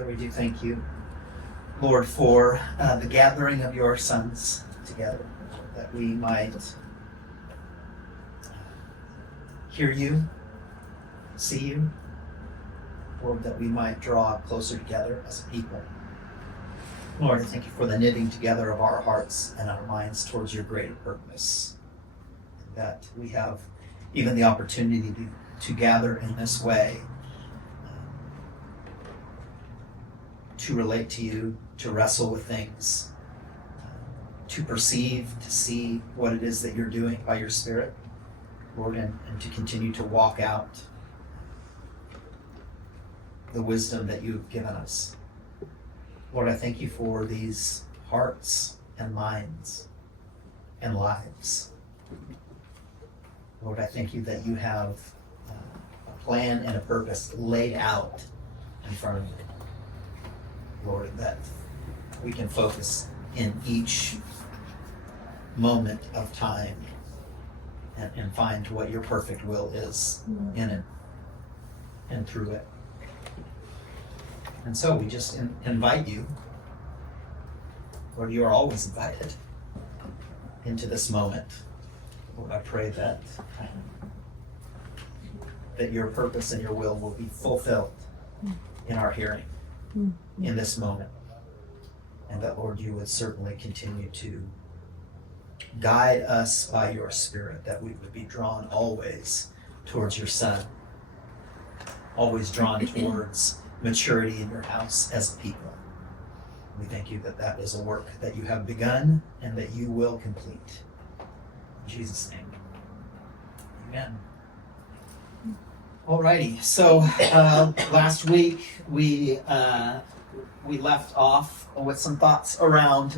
Father, we do thank you, Lord, for the gathering of your sons together, that we might hear you, see you, Lord, that we might draw closer together as a people. Lord, I thank you for the knitting together of our hearts and our minds towards your greater purpose, that we have even the opportunity to gather in this way, to relate to you, to wrestle with things, to perceive, to see what it is that you're doing by your Spirit, Lord, and to continue to walk out the wisdom that you've given us. Lord, I thank you for these hearts and minds and lives. Lord, I thank you that you have a plan and a purpose laid out in front of you. Lord, that we can focus in each moment of time and find what your perfect will is in it and through it. And so we just invite you, Lord, you are always invited into this moment. Lord, I pray that your purpose and your will be fulfilled in our hearing in this moment. And that, Lord, you would certainly continue to guide us by your Spirit, that we would be drawn always towards your Son, always drawn towards maturity in your house as a people. We thank you that that is a work that you have begun and that you will complete. In Jesus' name, amen. Alrighty, so last week we left off with some thoughts around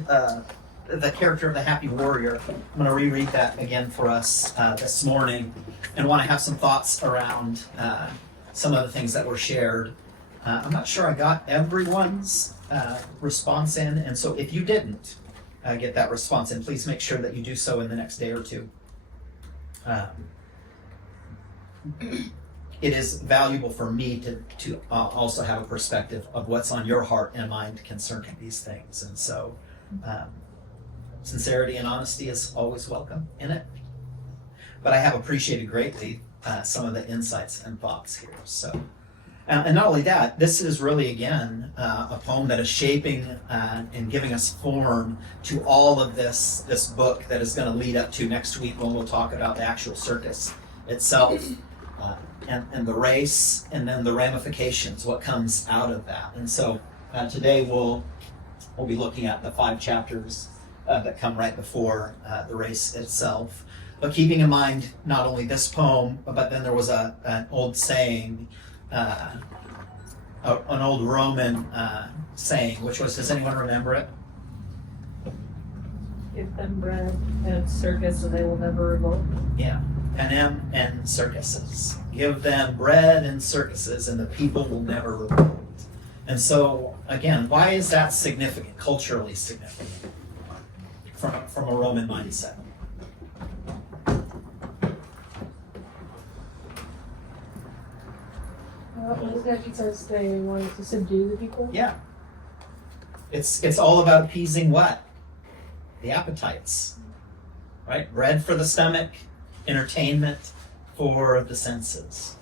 the character of the happy warrior. I'm going to reread that again for us this morning, and want to have some thoughts around some of the things that were shared. I'm not sure I got everyone's response in, and so if you didn't get that response in, please make sure that you do so in the next day or two. It is valuable for me to also have a perspective of what's on your heart and mind concerning these things. And so sincerity and honesty is always welcome in it. But I have appreciated greatly some of the insights and thoughts here. So, and not only that, this is really, again, a poem that is shaping and giving us form to all of this book that is going to lead up to next week when we'll talk about the actual circus itself. And the race, and then the ramifications, what comes out of that. And so today we'll be looking at the 5 chapters that come right before the race itself. But keeping in mind not only this poem, but then there was an old saying, an old Roman saying, which was, does anyone remember it? Give them bread and circus and they will never revolt. Yeah. Panem and circuses. Give them bread and circuses, and the people will never revolt. And so, again, why is that significant, culturally significant, from a Roman mindset? Is that because they wanted to subdue the people? Yeah. It's all about appeasing what? The appetites. Right? Bread for the stomach, entertainment for the senses.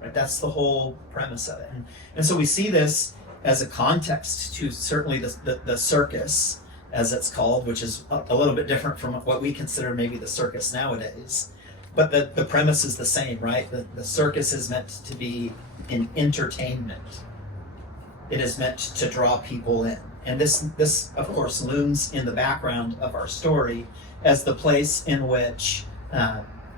Right? That's the whole premise of it. And so we see this as a context to certainly the circus, as it's called, which is a little bit different from what we consider maybe the circus nowadays. But the premise is the same, right? The circus is meant to be an entertainment. It is meant to draw people in. And this of course, looms in the background of our story as the place in which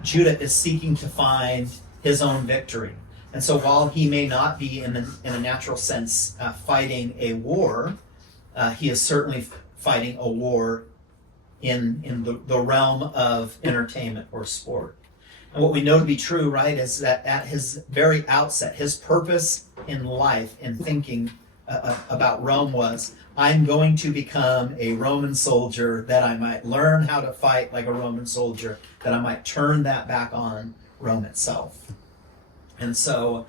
Judah is seeking to find his own victory. And so while he may not be in a natural sense fighting a war, he is certainly fighting a war in the realm of entertainment or sport. And what we know to be true, right, is that at his very outset, his purpose in life, in thinking about Rome was, I'm going to become a Roman soldier, that I might learn how to fight like a Roman soldier, that I might turn that back on Rome itself. And so,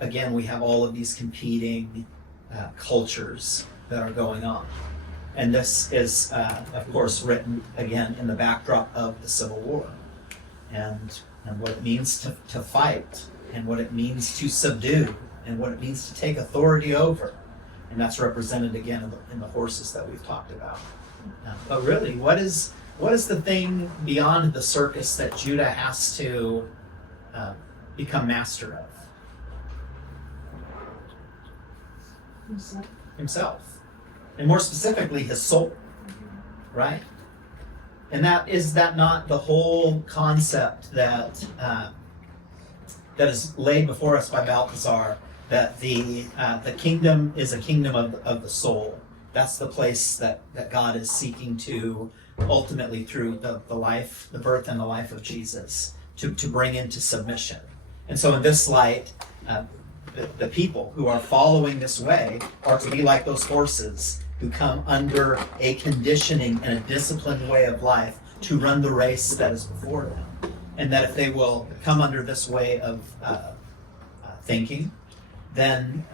again, we have all of these competing cultures that are going on. And this is, of course, written again in the backdrop of the Civil War and what it means to fight and what it means to subdue and what it means to take authority over. And that's represented again in the horses that we've talked about. But really, what is the thing beyond the circus that Judah has to become master of? Himself. And more specifically, his soul. Right? And is that not the whole concept that is laid before us by Balthasar, that the kingdom is a kingdom of the soul. That's the place that God is seeking to ultimately through the birth and the life of Jesus to bring into submission. And so in this light, the people who are following this way are to be like those horses who come under a conditioning and a disciplined way of life to run the race that is before them. And that if they will come under this way of thinking, then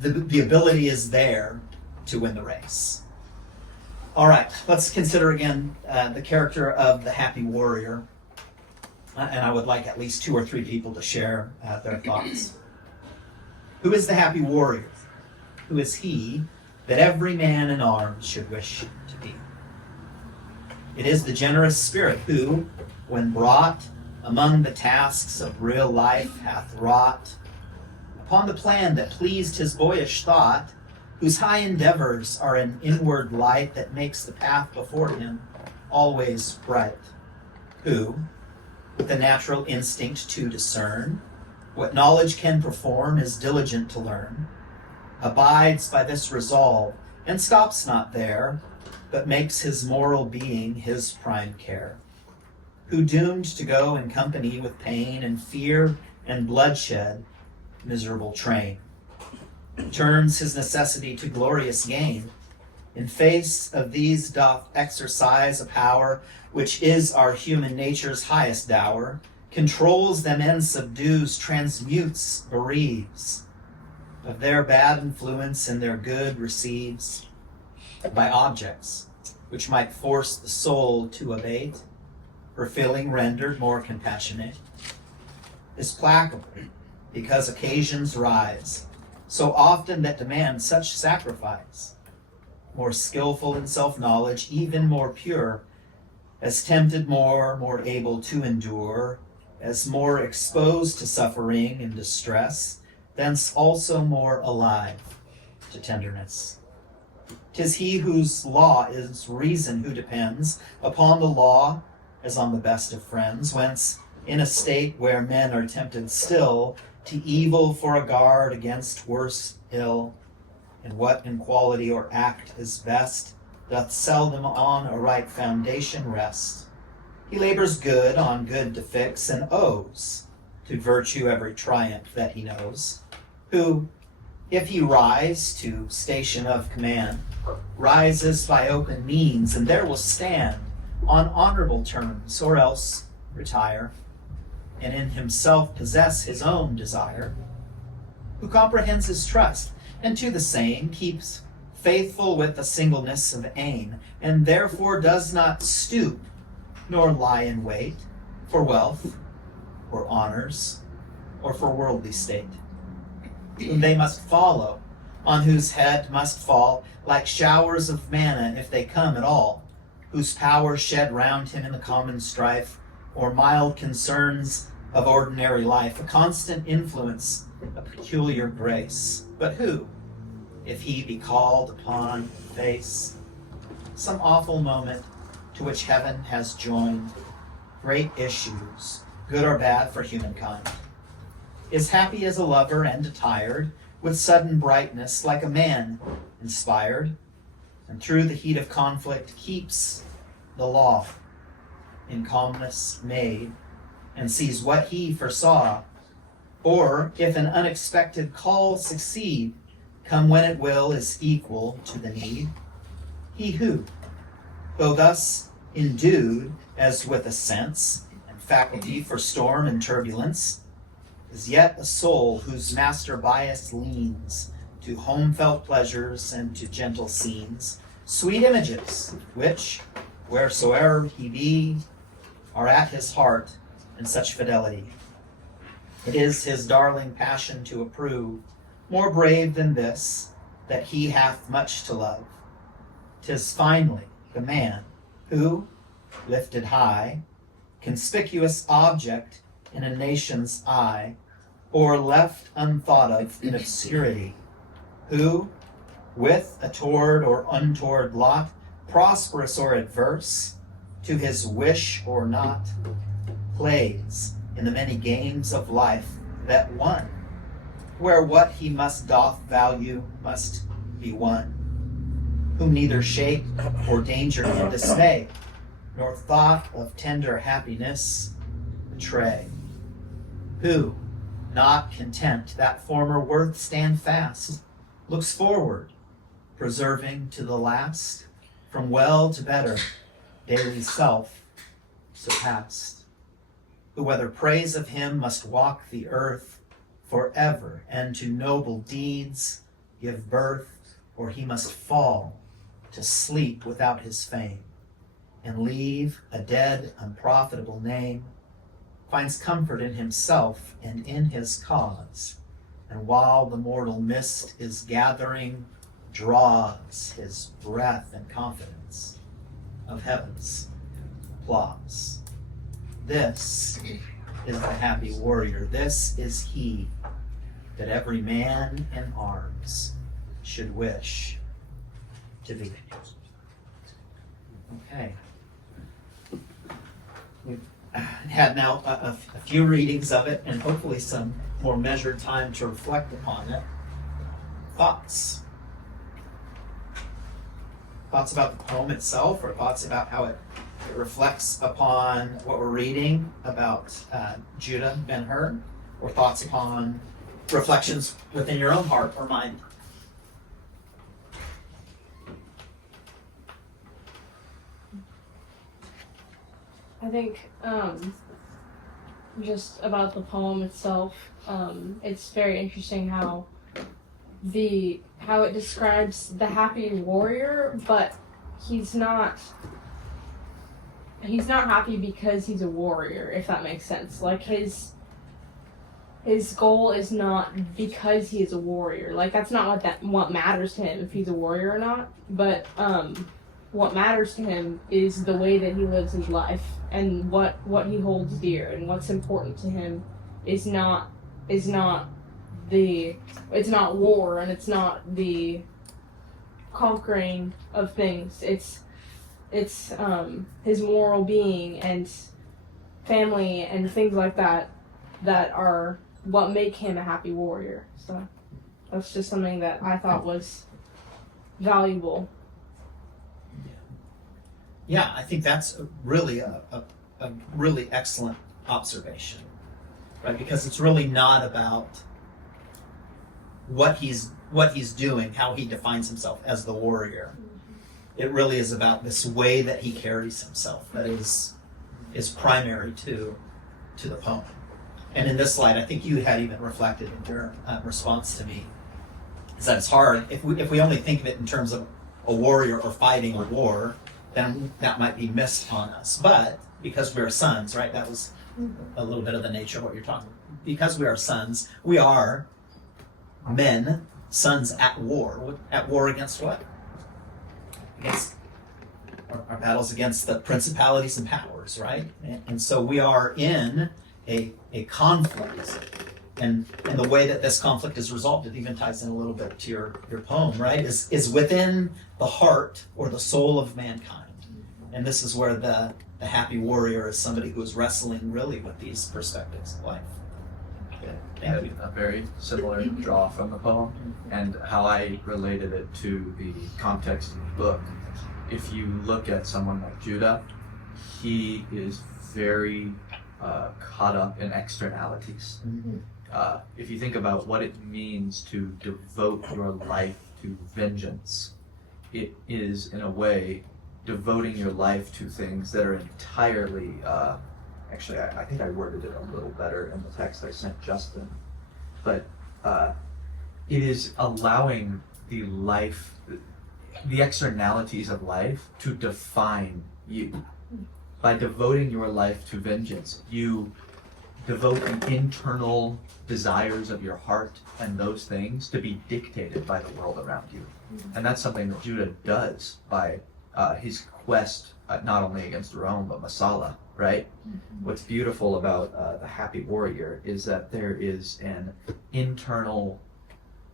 the ability is there to win the race. All right, let's consider again the character of the happy warrior. And I would like at least 2 or 3 people to share their thoughts. Who is the happy warrior? Who is he that every man in arms should wish to be? It is the generous spirit who, when brought among the tasks of real life, hath wrought upon the plan that pleased his boyish thought, whose high endeavors are an inward light that makes the path before him always bright, who, with a natural instinct to discern what knowledge can perform, is diligent to learn, abides by this resolve, and stops not there, but makes his moral being his prime care, who, doomed to go in company with pain and fear and bloodshed, miserable train, turns his necessity to glorious gain, in face of these doth exercise a power which is our human nature's highest dower, controls them and subdues, transmutes, bereaves, of their bad influence and their good receives, by objects which might force the soul to abate, her feeling rendered more compassionate, is placable, because occasions rise, so often that demand such sacrifice, more skillful in self-knowledge, even more pure, as tempted more able to endure, as more exposed to suffering and distress, thence also more alive to tenderness. 'Tis he whose law is reason who depends upon the law as on the best of friends, whence in a state where men are tempted still to evil for a guard against worse ill, and what in quality or act is best, doth seldom on a right foundation rest. He labors good on good to fix, and owes to virtue every triumph that he knows, who, if he rise to station of command, rises by open means, and there will stand on honorable terms, or else retire, and in himself possess his own desire, who comprehends his trust, and to the same keeps faithful with the singleness of aim, and therefore does not stoop, nor lie in wait for wealth, or honors, or for worldly state, whom they must follow, on whose head must fall, like showers of manna if they come at all, whose power shed round him in the common strife, or mild concerns of ordinary life, a constant influence, a peculiar grace. But who, if he be called upon face some awful moment to which heaven has joined great issues, good or bad for humankind, is happy as a lover and attired with sudden brightness like a man inspired, and through the heat of conflict keeps the law in calmness made, and sees what he foresaw, or if an unexpected call succeed, come when it will, is equal to the need. He who, though thus endued as with a sense and faculty for storm and turbulence, is yet a soul whose master bias leans to home-felt pleasures and to gentle scenes, sweet images, which, wheresoe'er he be, are at his heart in such fidelity. It is his darling passion to approve, more brave than this, that he hath much to love. 'Tis finally the man who, lifted high, conspicuous object in a nation's eye, or left unthought of in obscurity, who, with a toward or untoward lot, prosperous or adverse, to his wish or not, plays in the many games of life that won, where what he must doth value must be won, whom neither shake or danger can dismay, nor thought of tender happiness betray, who, not content that former worth stand fast, looks forward, preserving to the last, from well to better, daily self surpassed, who whether praise of him must walk the earth forever, and to noble deeds give birth, or he must fall to sleep without his fame, and leave a dead, unprofitable name, finds comfort in himself and in his cause, and while the mortal mist is gathering, draws his breath and confidence of heaven's applause. This is the happy warrior. This is he that every man in arms should wish to be. Okay. We've had now a few readings of it and hopefully some more measured time to reflect upon it. Thoughts? Thoughts about the poem itself, or thoughts about how it reflects upon what we're reading about Judah Ben-Hur, or thoughts upon reflections within your own heart or mind? I think just about the poem itself, it's very interesting how it describes the happy warrior, but he's not happy because he's a warrior, if that makes sense. Like his goal is not because he is a warrior. Like that's not what matters to him, if he's a warrior or not. But what matters to him is the way that he lives his life, and what he holds dear, and what's important to him is not war, and it's not the conquering of things. It's his moral being and family and things like that are what make him a happy warrior. So that's just something that I thought was valuable. Yeah, I think that's really a really excellent observation, right? Because it's really not about what he's doing, how he defines himself as the warrior. It really is about this way that he carries himself that is primary to the poem. And in this light, I think you had even reflected in your response to me, is that it's hard if we only think of it in terms of a warrior or fighting a war, then that might be missed on us. But because we're sons, right? That was a little bit of the nature of what you're talking about. Because we are sons, we are men, sons at war. At war against what? Against our battles against the principalities and powers, right? And so we are in a conflict. And the way that this conflict is resolved, it even ties in a little bit to your poem, right? Is within the heart or the soul of mankind. And this is where the happy warrior is somebody who is wrestling really with these perspectives of life. Thank you. A very similar draw from the poem, and how I related it to the context of the book. If you look at someone like Judah, he is very caught up in externalities. Mm-hmm. If you think about what it means to devote your life to vengeance, it is, in a way, devoting your life to things that are entirely actually, I think I worded it a little better in the text I sent Justin, but it is allowing the life, the externalities of life to define you. By devoting your life to vengeance, you devote the internal desires of your heart and those things to be dictated by the world around you. And that's something that Judah does by his quest, not only against Rome, but Masala, right? What's beautiful about the happy warrior is that there is an internal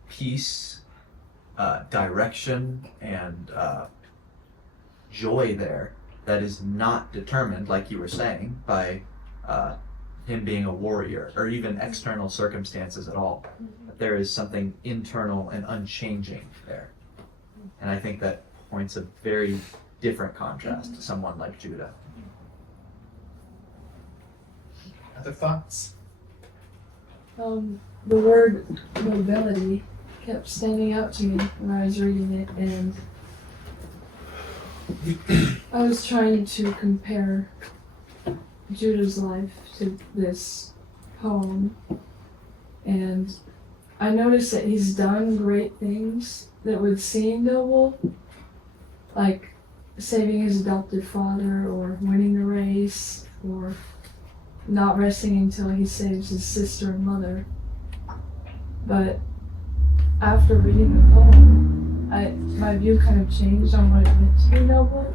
peace, direction, and joy there that is not determined, like you were saying, by him being a warrior or even external circumstances at all. But there is something internal and unchanging there. And I think that points a very different contrast to someone like Judah. Other thoughts? The word nobility kept standing out to me when I was reading it, and I was trying to compare Judah's life to this poem, and I noticed that he's done great things that would seem noble, like saving his adopted father, or winning the race, or not resting until he saves his sister and mother. But after reading the poem, my view kind of changed on what it meant to be noble.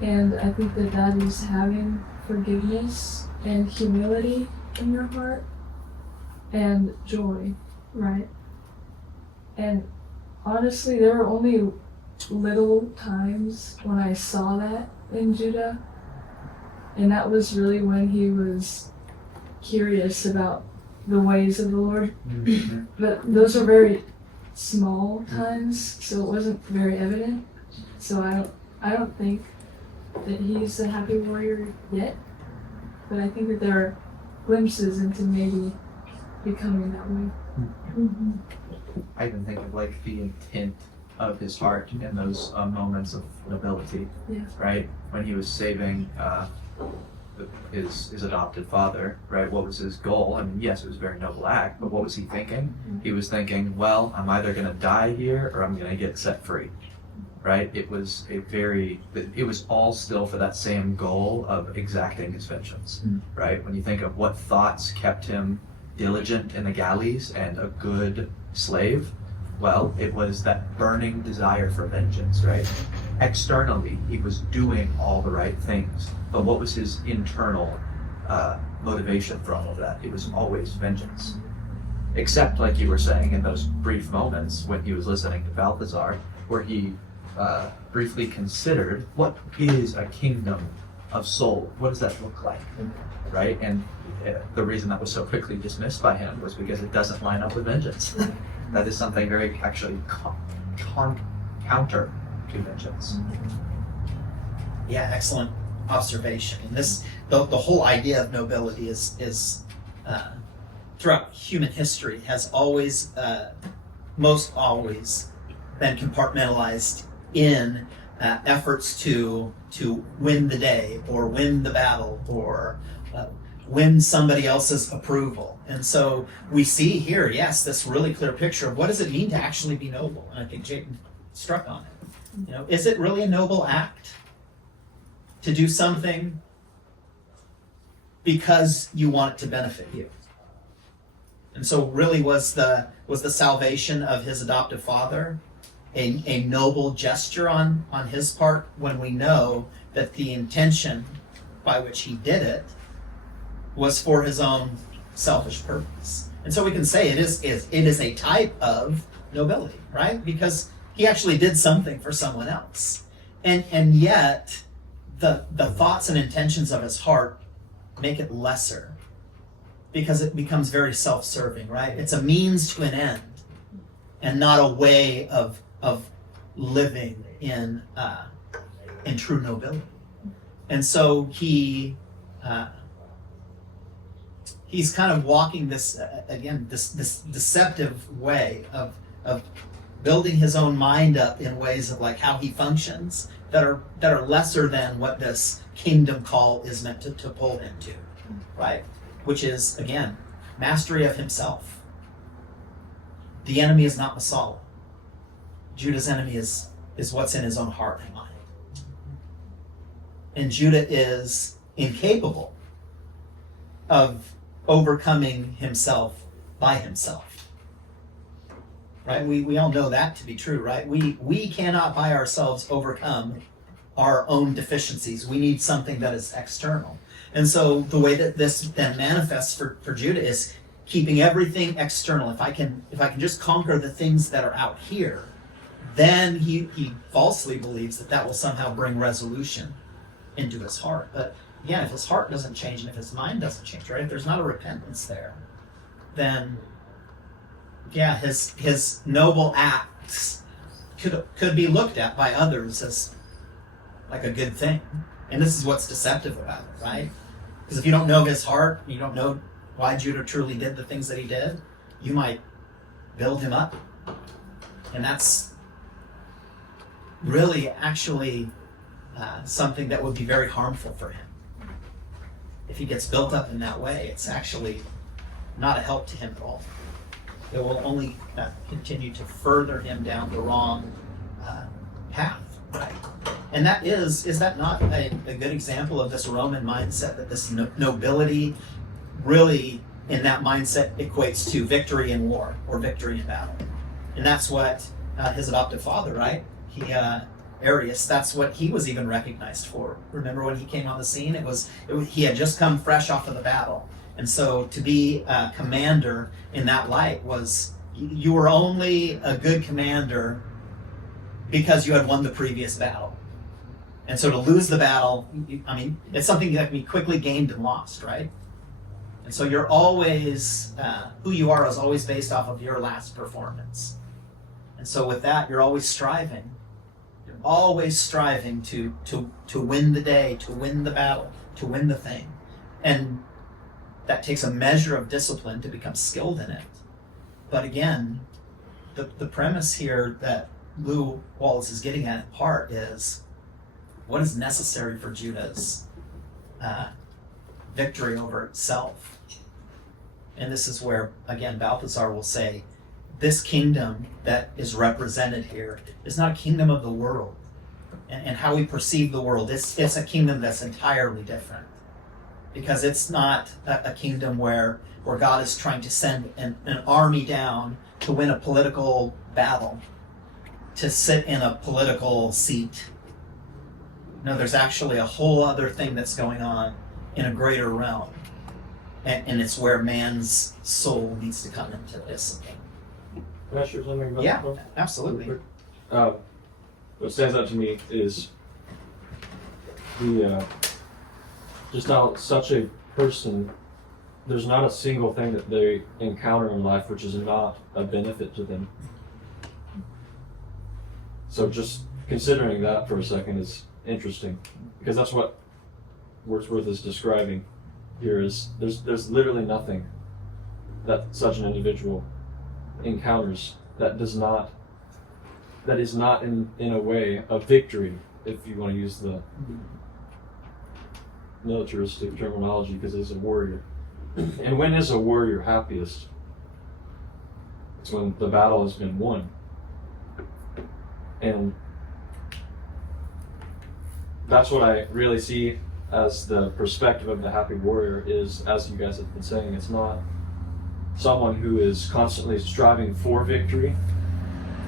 And I think that that is having forgiveness and humility in your heart and joy, right? And honestly, there were only little times when I saw that in Judah. And that was really when he was curious about the ways of the Lord. But those are very small times, so it wasn't very evident. So I don't think that he's a happy warrior yet, but I think that there are glimpses into maybe becoming that way. I even think of like the intent of his heart in those moments of nobility, Yeah. right? When he was saving his adopted father, right? What was his goal? I mean, yes, it was a very noble act, but what was he thinking? He was thinking, well, I'm either going to die here or I'm going to get set free, right? It was all still for that same goal of exacting his vengeance, right? When you think of what thoughts kept him diligent in the galleys and a good slave, well, it was that burning desire for vengeance, right? Externally, he was doing all the right things, but what was his internal motivation for all of that? It was always vengeance. Except, like you were saying, in those brief moments when he was listening to Balthazar, where he briefly considered, what is a kingdom of soul? What does that look like, right? And the reason that was so quickly dismissed by him was because it doesn't line up with vengeance. That is something very actually counter to vengeance. Yeah, excellent observation. And the whole idea of nobility is throughout human history has always, most always, been compartmentalized in efforts to win the day or win the battle or win somebody else's approval. And so we see here, yes, this really clear picture of what does it mean to actually be noble. And I think Jayden struck on it. You know, is it really a noble act to do something because you want it to benefit you? And so really was the salvation of his adoptive father a noble gesture on his part, when we know that the intention by which he did it was for his own selfish purpose. And so we can say it is a type of nobility, right? Because he actually did something for someone else. And yet the thoughts and intentions of his heart make it lesser, because it becomes very self-serving, right? It's a means to an end and not a way of living in true nobility. And so he's kind of walking this this deceptive way of building his own mind up in ways of like how he functions that are lesser than what this kingdom call is meant to pull him to, right? Which is, again, mastery of himself. The enemy is not Masala. Judah's enemy is what's in his own heart and mind. And Judah is incapable of overcoming himself by himself. Right? We all know that to be true, right? We cannot by ourselves overcome our own deficiencies. We need something that is external. And so the way that this then manifests for Judah is keeping everything external. If I can just conquer the things that are out here, then he falsely believes that will somehow bring resolution into his heart. But again, if his heart doesn't change and if his mind doesn't change, right? If there's not a repentance there, then yeah, his noble acts could be looked at by others as like a good thing. And this is what's deceptive about it, right? Because if you don't know his heart, you don't know why Judah truly did the things that he did, you might build him up. And that's really actually something that would be very harmful for him. If he gets built up in that way, it's actually not a help to him at all. It will only continue to further him down the wrong path, right? And that is that not a good example of this Roman mindset, that this nobility really in that mindset equates to victory in war or victory in battle? And that's what his adoptive father, right? Arius, that's what he was even recognized for. Remember when he came on the scene? He had just come fresh off of the battle. And so to be a commander in that light was, you were only a good commander because you had won the previous battle. And so to lose the battle, it's something that can be quickly gained and lost, right? And so you're always, who you are is always based off of your last performance. And so with that, you're always striving. You're always striving to win the day, to win the battle, to win the thing. And that takes a measure of discipline to become skilled in it. But again, the premise here that Lou Wallace is getting at in part is what is necessary for Judah's victory over itself. And this is where, again, Balthasar will say, this kingdom that is represented here is not a kingdom of the world. And how we perceive the world, it's a kingdom that's entirely different. Because it's not a kingdom where God is trying to send an army down to win a political battle, to sit in a political seat. No, there's actually a whole other thing that's going on in a greater realm. And it's where man's soul needs to come into discipline. Can I share something about Yeah, that? absolutely. What stands out to me is the just how such a person, there's not a single thing that they encounter in life which is not a benefit to them. So just considering that for a second is interesting, because that's what Wordsworth is describing here. Is there's literally nothing that such an individual encounters that is not in a way a victory, if you want to use the militaristic terminology, because it's a warrior. And when is a warrior happiest? It's when the battle has been won. And that's what I really see as the perspective of the happy warrior is, as you guys have been saying, it's not someone who is constantly striving for victory.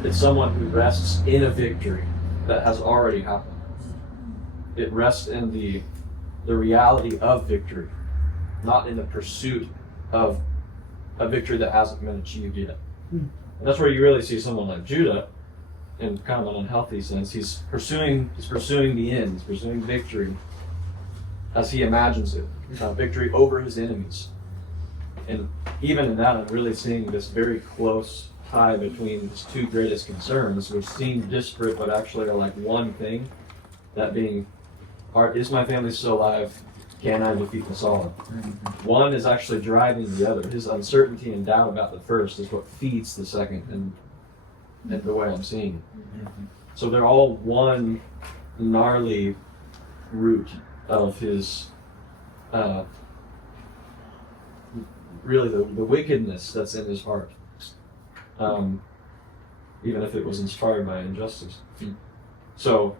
It's someone who rests in a victory that has already happened. It rests in the reality of victory, not in the pursuit of a victory that hasn't been achieved yet. And that's where you really see someone like Judah, in kind of an unhealthy sense. He's pursuing the end. He's pursuing victory as he imagines it, victory over his enemies. And even in that, I'm really seeing this very close tie between his two greatest concerns, which seem disparate but actually are like one thing. That being, is my family still alive? Can I defeat Masala? One is actually driving the other. His uncertainty and doubt about the first is what feeds the second, and the way I'm seeing it. So they're all one gnarly root of his really the wickedness that's in his heart, even if it was inspired by injustice. So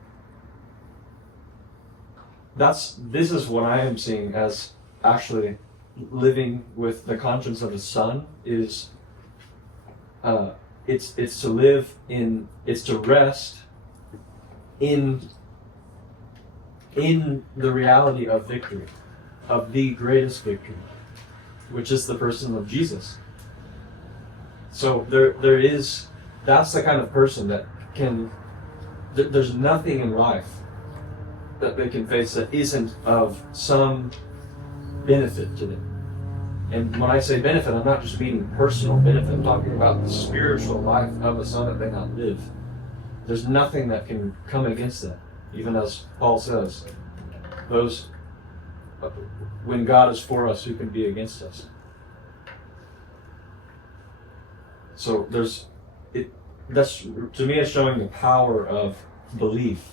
this is what I am seeing as actually living with the conscience of a son is it's to live in, it's to rest in the reality of victory, of the greatest victory, which is the person of Jesus. So there is, that's the kind of person that can, there's nothing in life that they can face that isn't of some benefit to them. And when I say benefit, I'm not just meaning personal benefit, I'm talking about the spiritual life of a son that they not live. There's nothing that can come against that. Even as Paul says, when God is for us, who can be against us? So that's, to me, it's showing the power of belief,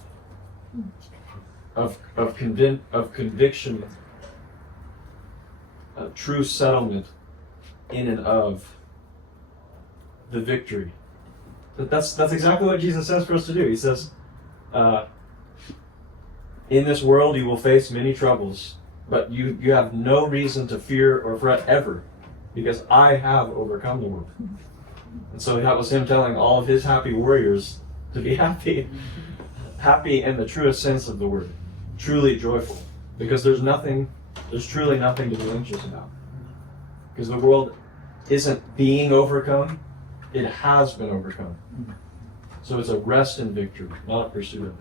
of conviction, true settlement in and of the victory. That's exactly what Jesus says for us to do. He says, in this world you will face many troubles, but you have no reason to fear or fret ever, because I have overcome the world. And so that was him telling all of his happy warriors to be happy in the truest sense of the word, truly joyful, because there's truly nothing to be anxious about. Because the world isn't being overcome, it has been overcome. So it's a rest in victory, not a pursuit of it.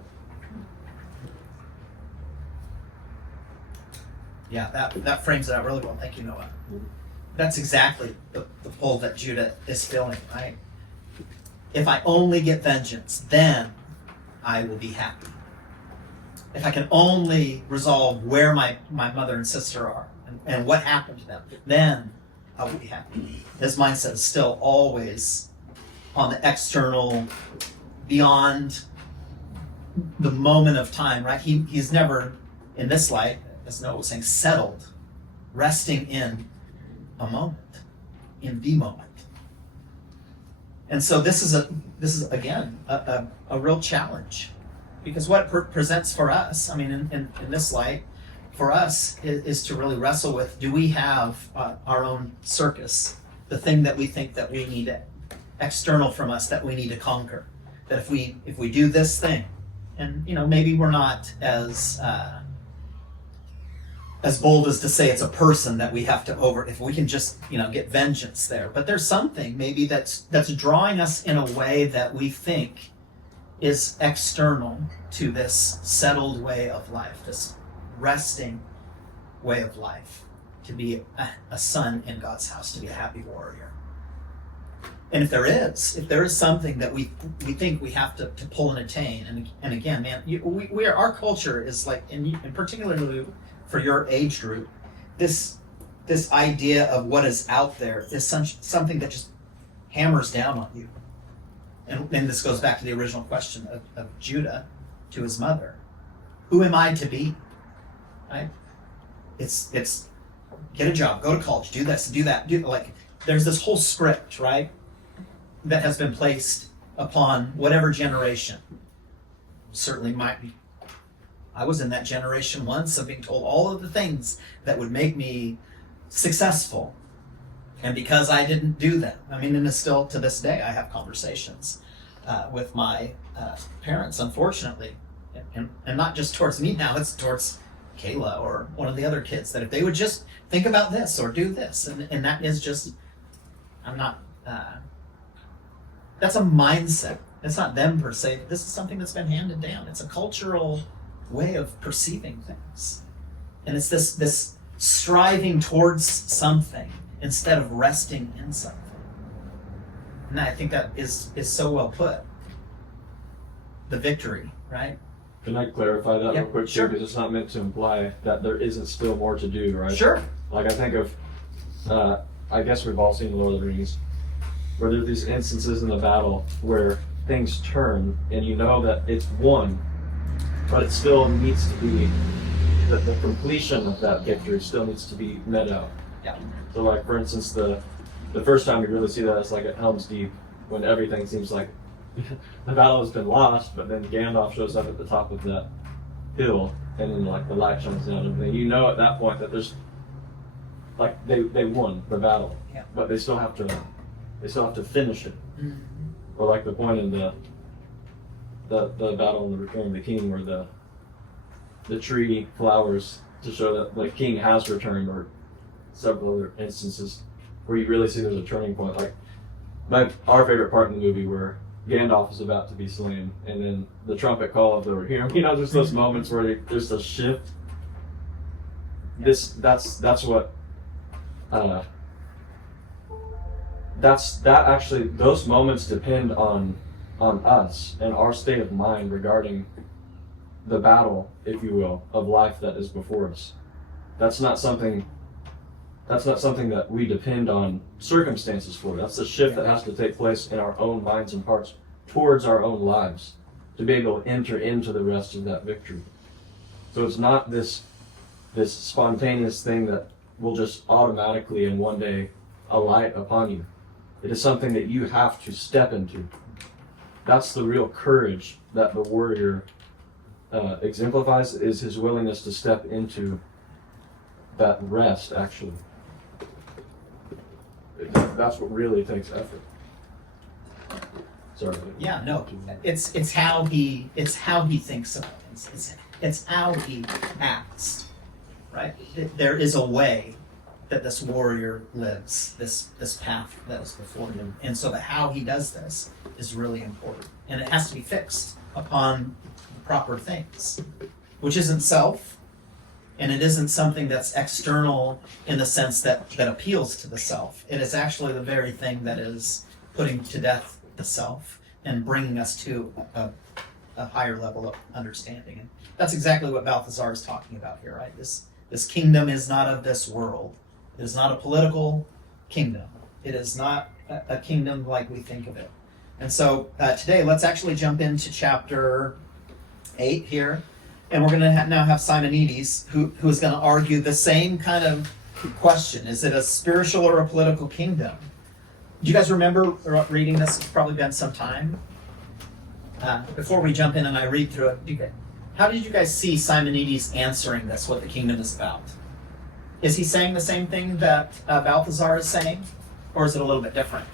Yeah, that frames it out really well. Thank you, Noah. That's exactly the pull that Judah is feeling, right? If I only get vengeance, then I will be happy. If I can only resolve where my mother and sister are and what happened to them, then I will be happy. His mindset is still always on the external, beyond the moment of time, right? He's never, in this light, as Noah was saying, settled, resting in a moment, in the moment. And so this is again a real challenge, because what it presents for us, I mean, in this light, for us is to really wrestle with: do we have our own circus, the thing that we think that we need external from us that we need to conquer? That if we do this thing, and maybe we're not as bold as to say it's a person that we have to if we can just get vengeance there, but there's something maybe that's drawing us in a way that we think is external to this settled way of life, this resting way of life, to be a son in God's house, to be a happy warrior. And if there is something that we think we have to pull and attain, and again, man, our culture is like, and particularly for your age group, this idea of what is out there is something that just hammers down on you. And this goes back to the original question of Judah to his mother: who am I to be? Right? It's get a job, go to college, do this, do that, there's this whole script, right, that has been placed upon whatever generation. Certainly I was in that generation once of being told all of the things that would make me successful. And because I didn't do them, I mean, and it's still to this day, I have conversations with my parents, unfortunately, and not just towards me now, it's towards Kayla or one of the other kids, that if they would just think about this or do this, and that is just, that's a mindset. It's not them per se. This is something that's been handed down. It's a cultural way of perceiving things. And it's this striving towards something instead of resting in something. And I think that is so well put. The victory, right? Can I clarify that Yeah, real quick? sure. Because it's not meant to imply that there isn't still more to do, right? Sure. Like I think of, I guess we've all seen Lord of the Rings, where there's these instances in the battle where things turn and you know that it's won, but it still needs to be the completion of that victory still needs to be met out. Yeah. So, like for instance, the first time we really see that is like at Helm's Deep, when everything seems like the battle has been lost, but then Gandalf shows up at the top of that hill, and then like the light shines down, and everything. You know at that point that there's like they won the battle, Yeah. but they still have to finish it. Mhm. Or like the point in the battle in the Return of the King, where the tree flowers to show that the king has returned, or several other instances where you really see there's a turning point. Like our favorite part in the movie where Gandalf is about to be slain, and then the trumpet call of the hero. You know, there's those moments where there's a shift. That's what. Those moments depend on us and our state of mind regarding the battle, if you will, of life that is before us. That's not something that we depend on circumstances for. That's the shift that has to take place in our own minds and hearts towards our own lives to be able to enter into the rest of that victory. So it's not this spontaneous thing that will just automatically in one day alight upon you. It is something that you have to step into. That's the real courage that the warrior exemplifies, is his willingness to step into that rest, actually. That's what really takes effort. Sorry. Yeah, no, it's how he thinks about it. It's how he acts, right? There is a way that this warrior lives, this path that is before him, and so that how he does this is really important, and it has to be fixed upon the proper things, which isn't self, and it isn't something that's external in the sense that appeals to the self. It is actually the very thing that is putting to death the self and bringing us to a higher level of understanding. And that's exactly what Balthazar is talking about here, right? This kingdom is not of this world. It is not a political kingdom. It is not a kingdom like we think of it. And so today, let's actually jump into chapter 8 here. And we're going to now have Simonides, who is going to argue the same kind of question. Is it a spiritual or a political kingdom? Do you guys remember reading this? It's probably been some time. Before we jump in and I read through it, how did you guys see Simonides answering this, what the kingdom is about? Is he saying the same thing that Balthazar is saying? Or is it a little bit different?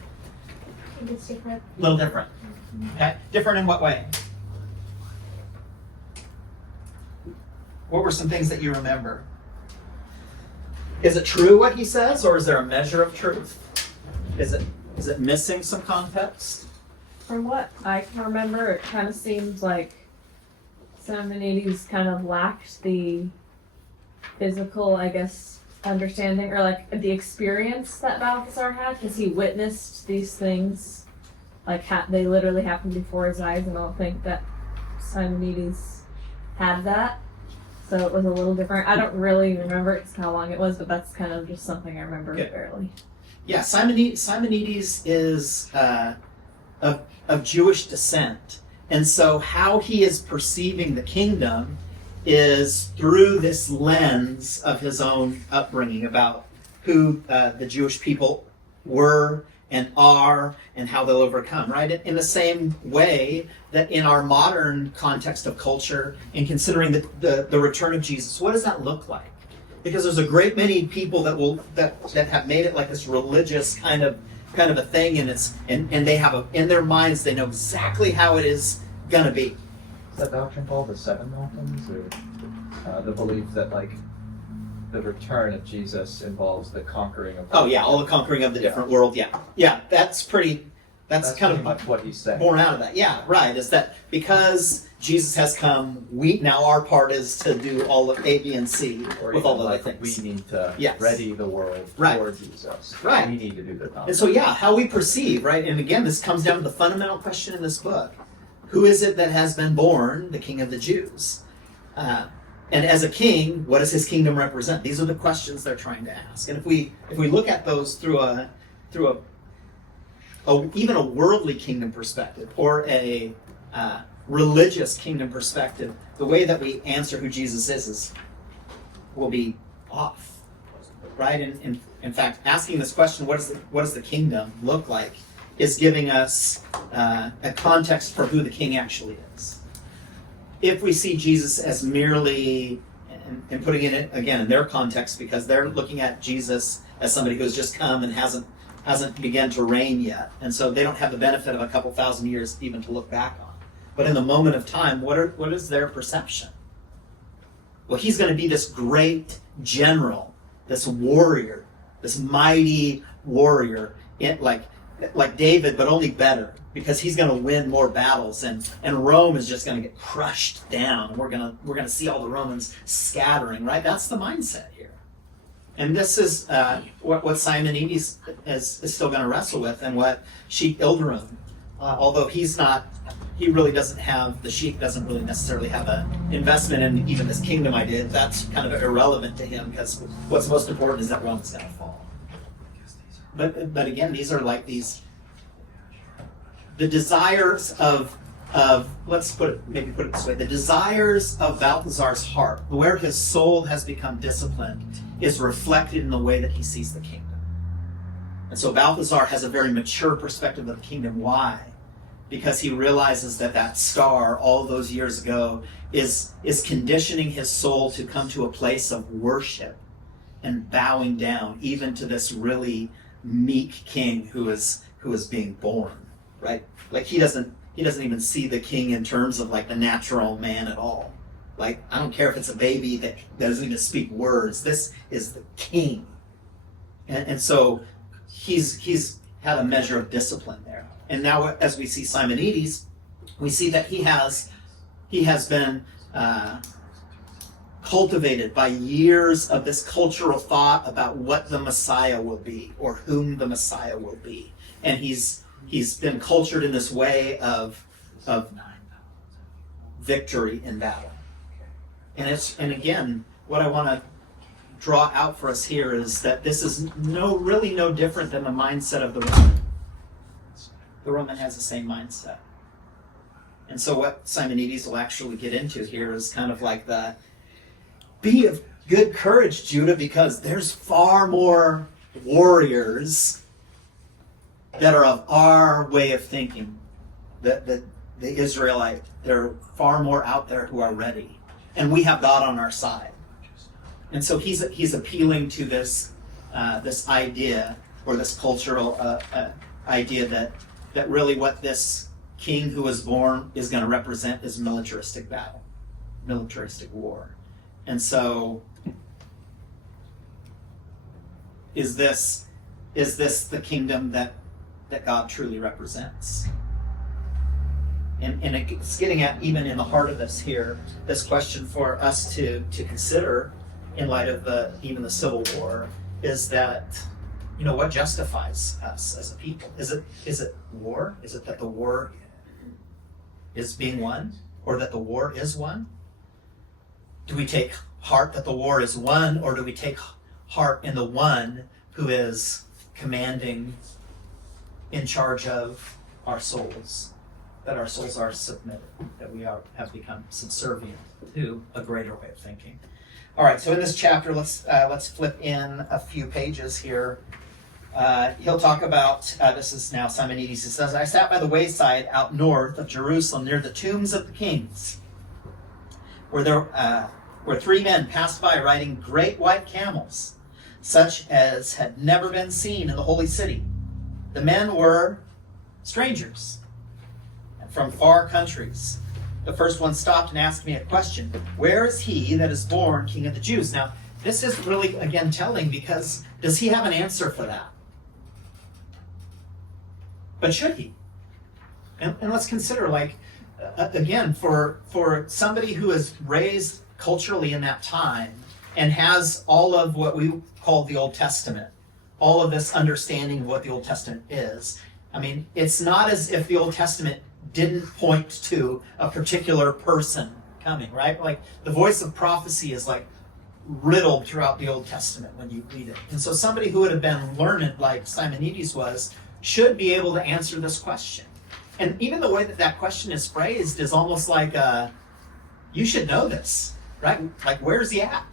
I think it's different. A little different. Okay. Different in what way? What were some things that you remember? Is it true what he says, or is there a measure of truth? Is it missing some context? From what I can remember, it kind of seems like Simonides kind of lacked the physical, I guess, understanding or like the experience that Balthazar had, because he witnessed these things, like they literally happened before his eyes, and I don't think that Simonides had that. So it was a little different. I don't really remember how long it was, but that's kind of just something I remember barely. Yeah, Simonides is of Jewish descent, and so how he is perceiving the kingdom is through this lens of his own upbringing about who the Jewish people were and are and how they'll overcome, right? In the same way that in our modern context of culture and considering the return of Jesus, what does that look like? Because there's a great many people that have made it like this religious kind of a thing, and they have in their minds they know exactly how it is gonna be. Is that doctrine called the seven mountains, or the belief that like the return of Jesus involves the conquering of? Oh yeah, all the conquering of the different world. Yeah. That's kind pretty of much what he's saying. born out of that. Yeah, right. Is that because Jesus has come, now our part is to do all of A, B, and C Or with all even the like other things. we need to Yes. ready the world Right. for Jesus. Right. We need to do the conquering. And so, how we perceive, right? And again, this comes down to the fundamental question in this book. Who is it that has been born the King of the Jews? And as a king, what does his kingdom represent? These are the questions they're trying to ask. And if we look at those through even a worldly kingdom perspective, or a religious kingdom perspective, the way that we answer who Jesus is will be off, right? In fact, asking this question, what does the kingdom look like, is giving us a context for who the king actually is. If we see Jesus as merely, and putting it again in their context, because they're looking at Jesus as somebody who's just come and hasn't begun to reign yet, and so they don't have the benefit of a couple thousand years even to look back on. But in the moment of time, what is their perception? Well, he's going to be this great general, this warrior, this mighty warrior, like David, but only better, because he's going to win more battles, and Rome is just going to get crushed down, and we're going to see all the Romans scattering, right? That's the mindset here. And this is what Simonides is still going to wrestle with, and what Sheik Ilderim, although he really doesn't have, the Sheik doesn't really necessarily have an investment in even this kingdom idea. That's kind of irrelevant to him, because what's most important is that Rome is going to fall. But again, these are like the desires of let's put it this way, the desires of Balthazar's heart, where his soul has become disciplined, is reflected in the way that he sees the kingdom. And so Balthazar has a very mature perspective of the kingdom. Why? Because he realizes that star all those years ago is conditioning his soul to come to a place of worship and bowing down, even to this really meek king who is being born, right? Like he doesn't even see the king in terms of like the natural man at all. Like, I don't care if it's a baby that doesn't even speak words. This is the king, and so he's had a measure of discipline there. And now, as we see Simonides, we see that he has been cultivated by years of this cultural thought about what the Messiah will be, or whom the Messiah will be. And he's been cultured in this way of victory in battle. And again, what I want to draw out for us here is that this is really no different than the mindset of the Roman. The Roman has the same mindset. And so what Simonides will actually get into here is kind of like be of good courage, Judah, because there's far more warriors that are of our way of thinking. The Israelite, there are far more out there who are ready. And we have God on our side. And so he's appealing to this idea, or this cultural idea that really what this king who was born is going to represent is militaristic battle, militaristic war. And so, is this the kingdom that God truly represents? And it's getting at, even in the heart of this here, this question for us to consider in light of even the Civil War, is that, what justifies us as a people? Is it war? Is it that the war is being won, or that the war is won? Do we take heart that the war is won, or do we take heart in the one who is commanding, in charge of our souls, that our souls are submitted, that we have become subservient to a greater way of thinking? All right, so in this chapter, let's flip in a few pages here. He'll talk about, this is now Simonides. He says, I sat by the wayside out north of Jerusalem near the tombs of the kings, where 3 men passed by riding great white camels, such as had never been seen in the holy city. The men were strangers and from far countries. The first one stopped and asked me a question. Where is he that is born King of the Jews? Now, this is really, again, telling, because does he have an answer for that? But should he? And let's consider, again, for somebody who is raised culturally in that time and has all of what we call the Old Testament, all of this understanding of what the Old Testament is. I mean, it's not as if the Old Testament didn't point to a particular person coming, right? Like, the voice of prophecy is riddled throughout the Old Testament when you read it. And so somebody who would have been learned like Simonides was should be able to answer this question. And even the way that that question is phrased is almost like, you should know this, right? Like, where's he at?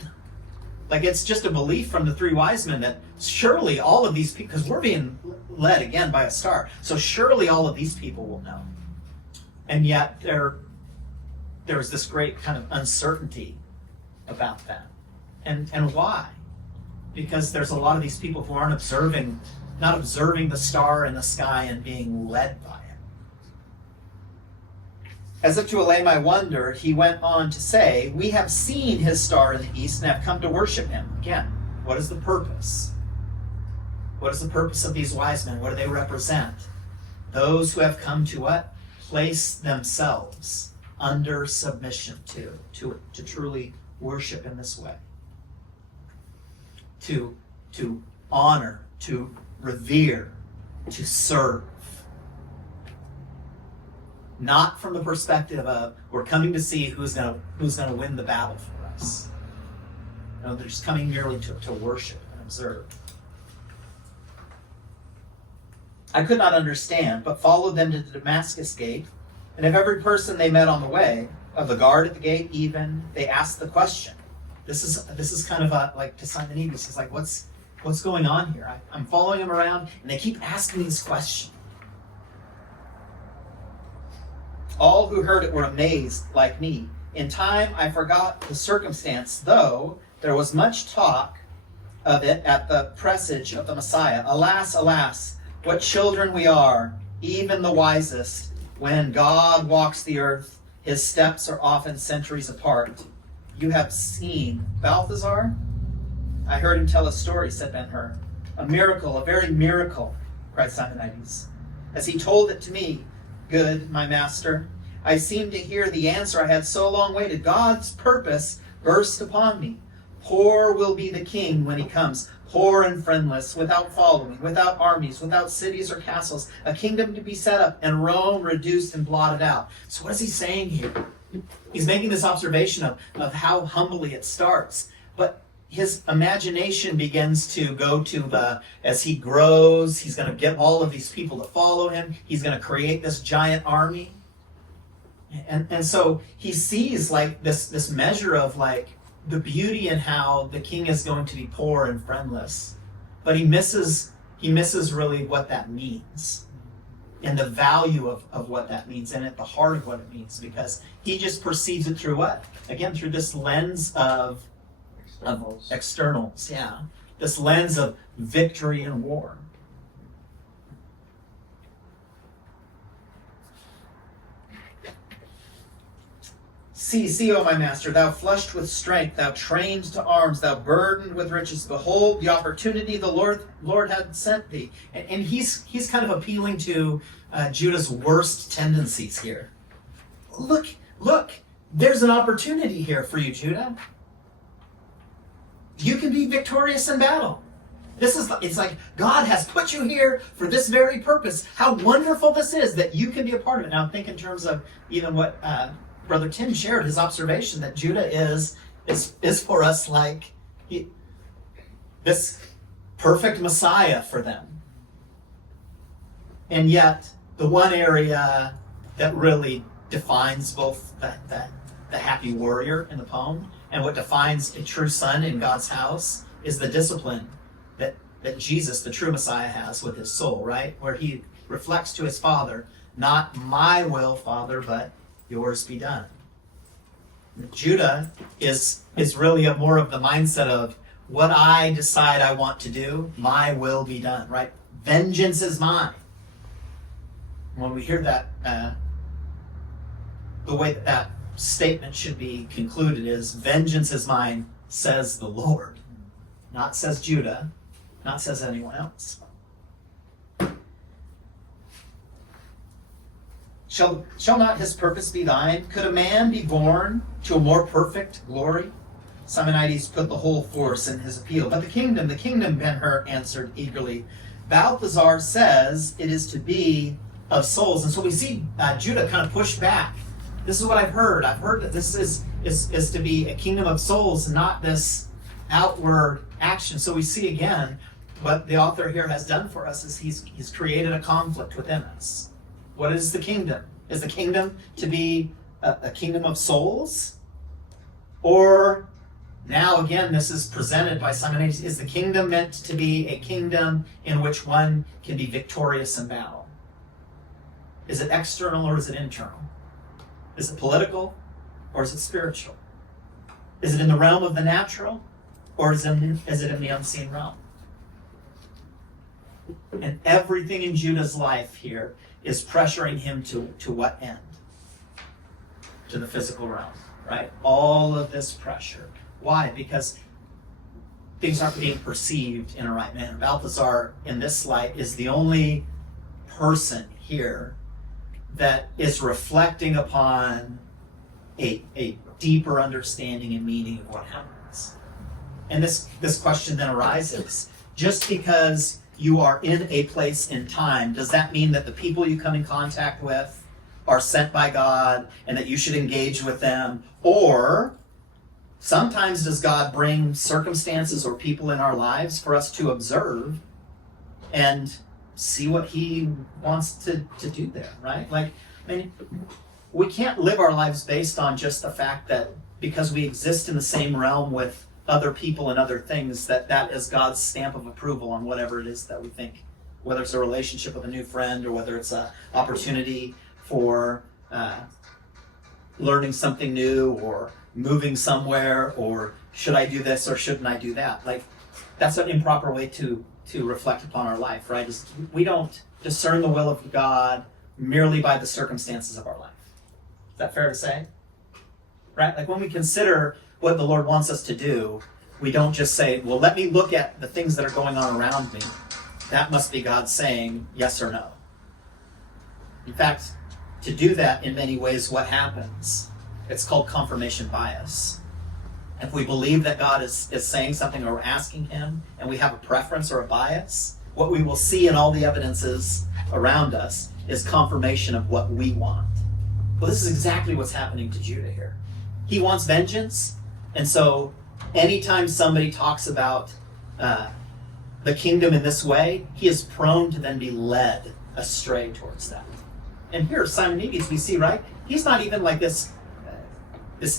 Like, it's just a belief from the three wise men that surely all of these people, because we're being led again by a star, so surely all of these people will know. And yet there's this great kind of uncertainty about that. And why? Because there's a lot of these people who aren't not observing the star in the sky and being led by it. As if to allay my wonder, he went on to say, we have seen his star in the east and have come to worship him. Again, what is the purpose? What is the purpose of these wise men? What do they represent? Those who have come to what? Place themselves under submission to truly worship in this way. To honor, to revere, to serve. Not from the perspective of we're coming to see who's gonna win the battle for us. No, they're just coming merely to worship and observe. I could not understand, but followed them to the Damascus gate, and of every person they met on the way, of the guard at the gate even, they asked the question. This is kind of like to Simonides. He's like, what's going on here? I'm following him around, and they keep asking these questions. All who heard it were amazed, like me. In time, I forgot the circumstance, though there was much talk of it at the presage of the Messiah. Alas, alas, what children we are, even the wisest. When God walks the earth, his steps are often centuries apart. You have seen Balthazar? I heard him tell a story, said Ben-Hur. A miracle, a very miracle, cried Simonides. As he told it to me, good, my master, I seemed to hear the answer I had so long waited. God's purpose burst upon me. Poor will be the king when he comes, poor and friendless, without following, without armies, without cities or castles, a kingdom to be set up, and Rome reduced and blotted out. So what is he saying here? He's making this observation of how humbly it starts. But his imagination begins to go to as he grows, he's going to get all of these people to follow him. He's going to create this giant army. And so he sees like this measure of like the beauty in how the king is going to be poor and friendless. But he misses really what that means and the value of what that means and at the heart of what it means, because he just perceives it through what? Again, through this lens of externals, yeah. This lens of victory and war. See, O my master, thou flushed with strength, thou trained to arms, thou burdened with riches. Behold, the opportunity the Lord had sent thee. And he's kind of appealing to Judah's worst tendencies here. Look, there's an opportunity here for you, Judah. You can be victorious in battle. It's like God has put you here for this very purpose. How wonderful this is that you can be a part of it. Now think in terms of even what Brother Tim shared, his observation that Judah is for us like this perfect Messiah for them. And yet, the one area that really defines both the happy warrior in the poem and what defines a true son in God's house is the discipline that Jesus, the true Messiah, has with his soul, right? Where he reflects to his Father, not my will, Father, but yours be done. Judah is really more of the mindset of what I decide I want to do, my will be done, right? Vengeance is mine. When we hear that, the way that statement should be concluded is, vengeance is mine, says the Lord. Not says Judah, not says anyone else. Shall not his purpose be thine? Could a man be born to a more perfect glory? Simonides put the whole force in his appeal. But the kingdom, Ben-Hur answered eagerly. Balthazar says it is to be of souls. And so we see Judah kind of push back. This is what I've heard. I've heard that this is to be a kingdom of souls, not this outward action. So we see again what the author here has done for us is he's created a conflict within us. What is the kingdom? Is the kingdom to be a kingdom of souls? Or now again, this is presented by Simonides, is the kingdom meant to be a kingdom in which one can be victorious in battle? Is it external or is it internal? Is it political or is it spiritual? Is it in the realm of the natural or is it in the unseen realm? And everything in Judah's life here is pressuring him to what end? To the physical realm, right? All of this pressure. Why? Because things aren't being perceived in a right manner. Balthazar, in this light, is the only person here that is reflecting upon a deeper understanding and meaning of what happens. And this question then arises, just because you are in a place in time, does that mean that the people you come in contact with are sent by God and that you should engage with them? Or sometimes does God bring circumstances or people in our lives for us to observe and see what he wants to do there, right? Like, I mean, we can't live our lives based on just the fact that because we exist in the same realm with other people and other things, that is God's stamp of approval on whatever it is that we think, whether it's a relationship with a new friend or whether it's an opportunity for learning something new or moving somewhere, or should I do this or shouldn't I do that? Like, that's an improper way to reflect upon our life, right? Is we don't discern the will of God merely by the circumstances of our life. Is that fair to say? Right? Like, when we consider what the Lord wants us to do, we don't just say, well, let me look at the things that are going on around me. That must be God saying yes or no. In fact, to do that, in many ways, what happens? It's called confirmation bias. If we believe that God is saying something or we're asking him, and we have a preference or a bias, what we will see in all the evidences around us is confirmation of what we want. Well, this is exactly what's happening to Judah here. He wants vengeance, and so anytime somebody talks about the kingdom in this way, he is prone to then be led astray towards that. And here, Simonides, we see, right? He's not even like this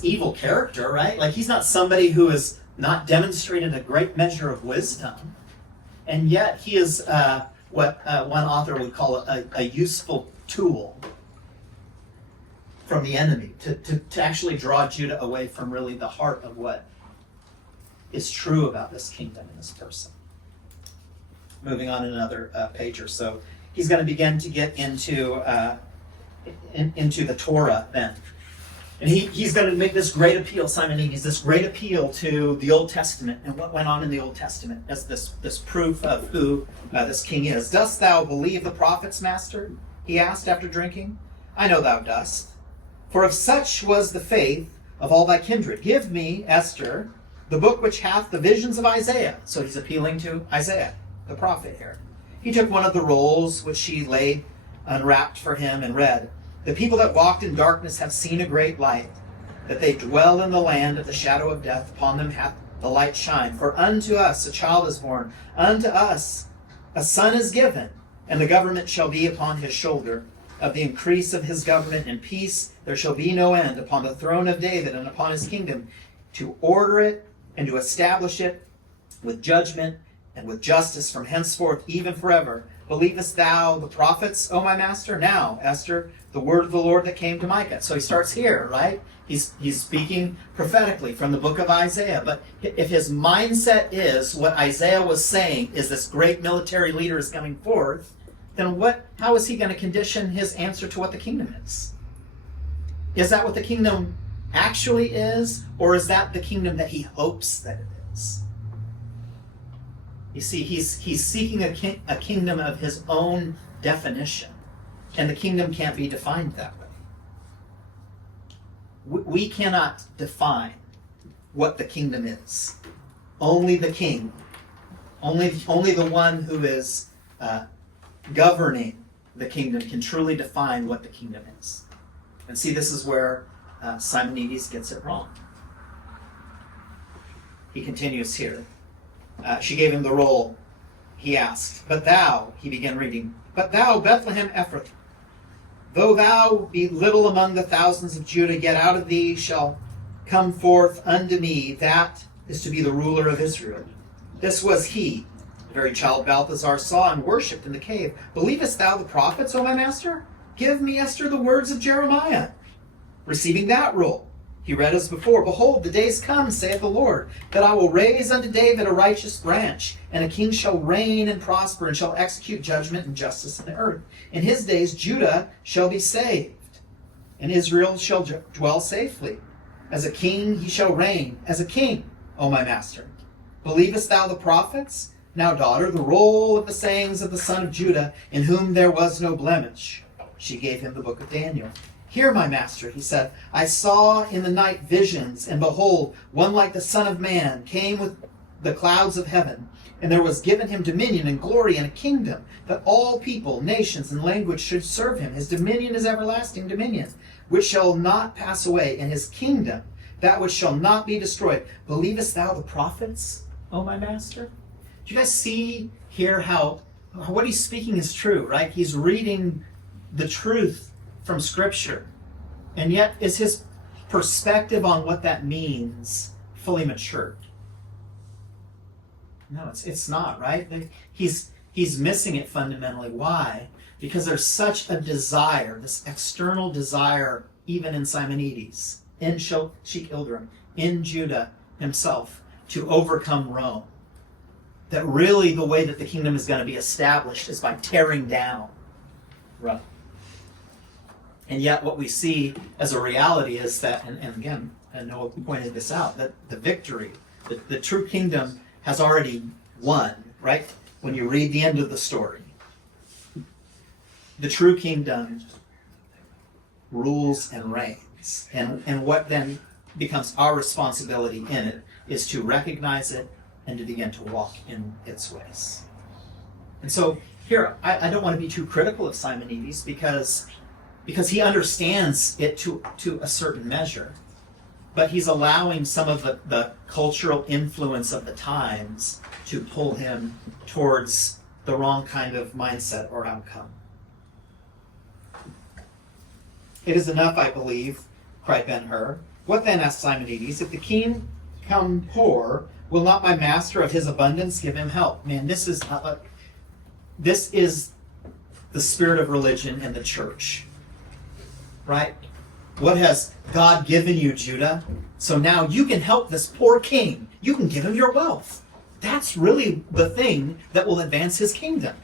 evil character, right? Like, he's not somebody who has not demonstrated a great measure of wisdom, and yet he is what one author would call a useful tool from the enemy to actually draw Judah away from really the heart of what is true about this kingdom and this person. Moving on in another page or so, he's going to begin to get into the Torah then. And he's going to make this great appeal, Simonides, this great appeal to the Old Testament and what went on in the Old Testament as this proof of who this king is. Dost thou believe the prophets, master? He asked after drinking. I know thou dost. For if such was the faith of all thy kindred, give me, Esther, the book which hath the visions of Isaiah. So he's appealing to Isaiah, the prophet here. He took one of the rolls which she laid unwrapped for him and read, the people that walked in darkness have seen a great light, that they dwell in the land of the shadow of death. Upon them hath the light shined. For unto us a child is born, unto us a son is given, and the government shall be upon his shoulder. Of the increase of his government and peace there shall be no end upon the throne of David and upon his kingdom, to order it and to establish it with judgment and with justice from henceforth even forever. Believest thou the prophets, O my master? Now, Esther, the word of the Lord that came to Micah. So he starts here, right? He's speaking prophetically from the book of Isaiah. But if his mindset is what Isaiah was saying, is this great military leader is coming forth, then how is he going to condition his answer to what the kingdom is? Is that what the kingdom actually is, or is that the kingdom that he hopes that it is? You see, he's seeking a kingdom of his own definition, and the kingdom can't be defined that way. We cannot define what the kingdom is. Only the king, only the one who is governing the kingdom can truly define what the kingdom is. And see, this is where Simonides gets it wrong. He continues here. She gave him the roll. He asked, but thou, he began reading, but thou, Bethlehem Ephrathah, Though thou be little among the thousands of Judah, yet out of thee shall come forth unto me that is to be the ruler of Israel. This was he, the very child Balthazar saw and worshipped in the cave. Believest thou the prophets, O my master? Give me, Esther, the words of Jeremiah. Receiving that roll, he read as before, Behold, the days come, saith the Lord, that I will raise unto David a righteous branch, and a king shall reign and prosper, and shall execute judgment and justice in the earth. In his days Judah shall be saved, and Israel shall dwell safely. As a king he shall reign, as a king, O my master. Believest thou the prophets? Now, daughter, the roll of the sayings of the son of Judah, in whom there was no blemish. She gave him the book of Daniel. Hear, my master, he said, I saw in the night visions, and behold, one like the Son of Man came with the clouds of heaven, and there was given him dominion and glory and a kingdom, that all people, nations, and language should serve him. His dominion is everlasting dominion, which shall not pass away, and his kingdom, that which shall not be destroyed. Believest thou the prophets, O my master? Do you guys see here how what he's speaking is true, right? He's reading the truth from Scripture. And yet, is his perspective on what that means fully matured? No, it's not, right? He's missing it fundamentally. Why? Because there's such a desire, this external desire, even in Simonides, in Sheik-Ilderim, in Judah himself, to overcome Rome. That really the way that the kingdom is going to be established is by tearing down Rome. And yet what we see as a reality is that, and again, and Noah pointed this out, that the victory, the true kingdom has already won, right? When you read the end of the story. The true kingdom rules and reigns. And what then becomes our responsibility in it is to recognize it and to begin to walk in its ways. And so here, I don't want to be too critical of Simonides because he understands it to a certain measure, but he's allowing some of the cultural influence of the times to pull him towards the wrong kind of mindset or outcome. It is enough, I believe, cried Ben-Hur. What then, asked Simonides, if the king come poor, will not my master of his abundance give him help? Man, this is the spirit of religion and the church. Right? What has God given you, Judah? So now you can help this poor king. You can give him your wealth. That's really the thing that will advance his kingdom.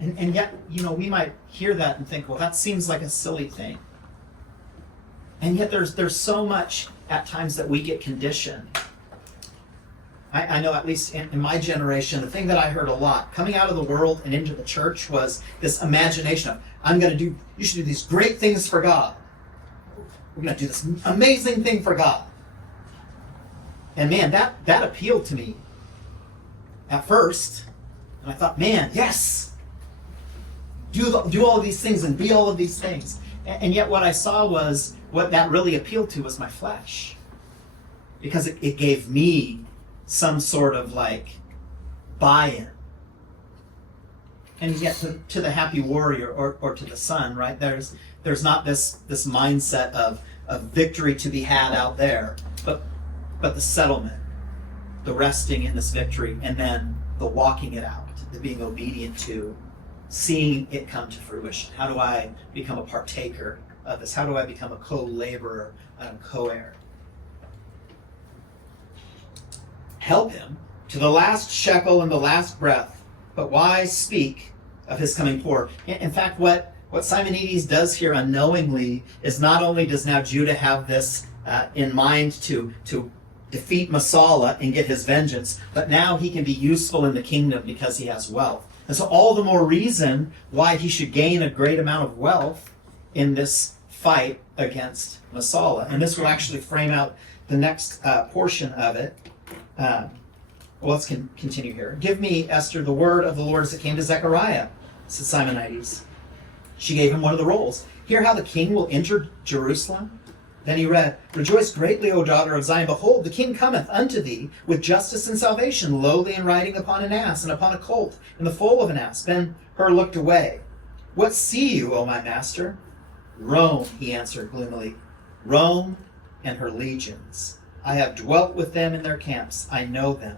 And yet, we might hear that and think, well, that seems like a silly thing. And yet there's so much at times that we get conditioned. I know, at least in my generation, the thing that I heard a lot coming out of the world and into the church was this imagination of, you should do these great things for God. We're going to do this amazing thing for God. And man, that appealed to me at first. And I thought, man, yes! Do all of these things and be all of these things. And yet what I saw was, what that really appealed to was my flesh. Because it gave me some sort of buy-in. And yet to the happy warrior or to the son, right, there's not this mindset of victory to be had out there, but the settlement, the resting in this victory, and then the walking it out, the being obedient to, seeing it come to fruition. How do I become a partaker of this? How do I become a co-laborer and a co-heir? Help him to the last shekel and the last breath, but why speak of his coming poor? In fact, what Simonides does here unknowingly is not only does now Judah have this in mind to defeat Masala and get his vengeance, but now he can be useful in the kingdom because he has wealth. And so all the more reason why he should gain a great amount of wealth in this fight against Masala. And this will actually frame out the next portion of it. Let's continue here. Give me, Esther, the word of the Lord as it came to Zechariah, said Simonides. She gave him one of the rolls. Hear how the king will enter Jerusalem. Then he read, Rejoice greatly, O daughter of Zion. Behold, the king cometh unto thee with justice and salvation, lowly and riding upon an ass, and upon a colt, in the foal of an ass. Ben-Hur looked away. What see you, O my master? Rome, he answered gloomily. Rome and her legions. I have dwelt with them in their camps. I know them.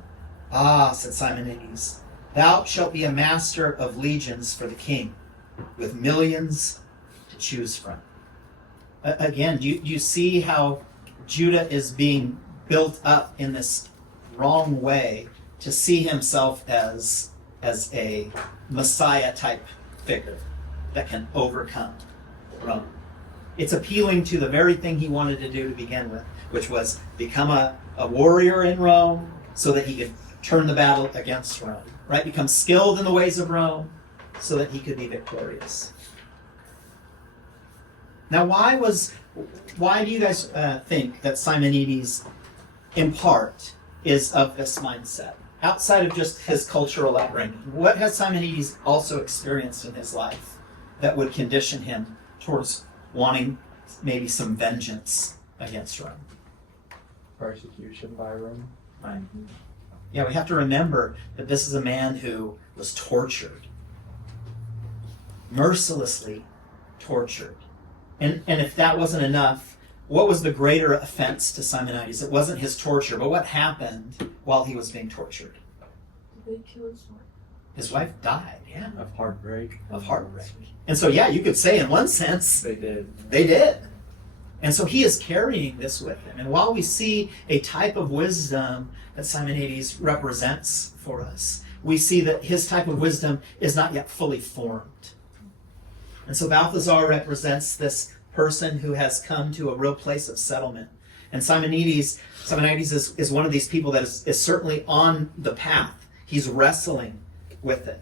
Ah, said Simonides, thou shalt be a master of legions for the king, with millions to choose from. Again, do you see how Judah is being built up in this wrong way to see himself as a Messiah type figure that can overcome Rome? It's appealing to the very thing he wanted to do to begin with, which was become a warrior in Rome so that he could turn the battle against Rome, right? Become skilled in the ways of Rome so that he could be victorious. Now, why do you guys think that Simonides, in part, is of this mindset? Outside of just his cultural upbringing, what has Simonides also experienced in his life that would condition him towards wanting maybe some vengeance against Rome? Persecution by Rome. Right. Yeah, we have to remember that this is a man who was tortured, mercilessly tortured. And if that wasn't enough, what was the greater offense to Simonides? It wasn't his torture, but what happened while he was being tortured? Did they kill his wife? His wife died, yeah, Of heartbreak. of heartbreak. And so, yeah, you could say in one sense, They did. they did. And so he is carrying this with him. And while we see a type of wisdom that Simonides represents for us, we see that his type of wisdom is not yet fully formed. And so Balthazar represents this person who has come to a real place of settlement. And Simonides is one of these people that is certainly on the path. He's wrestling with it.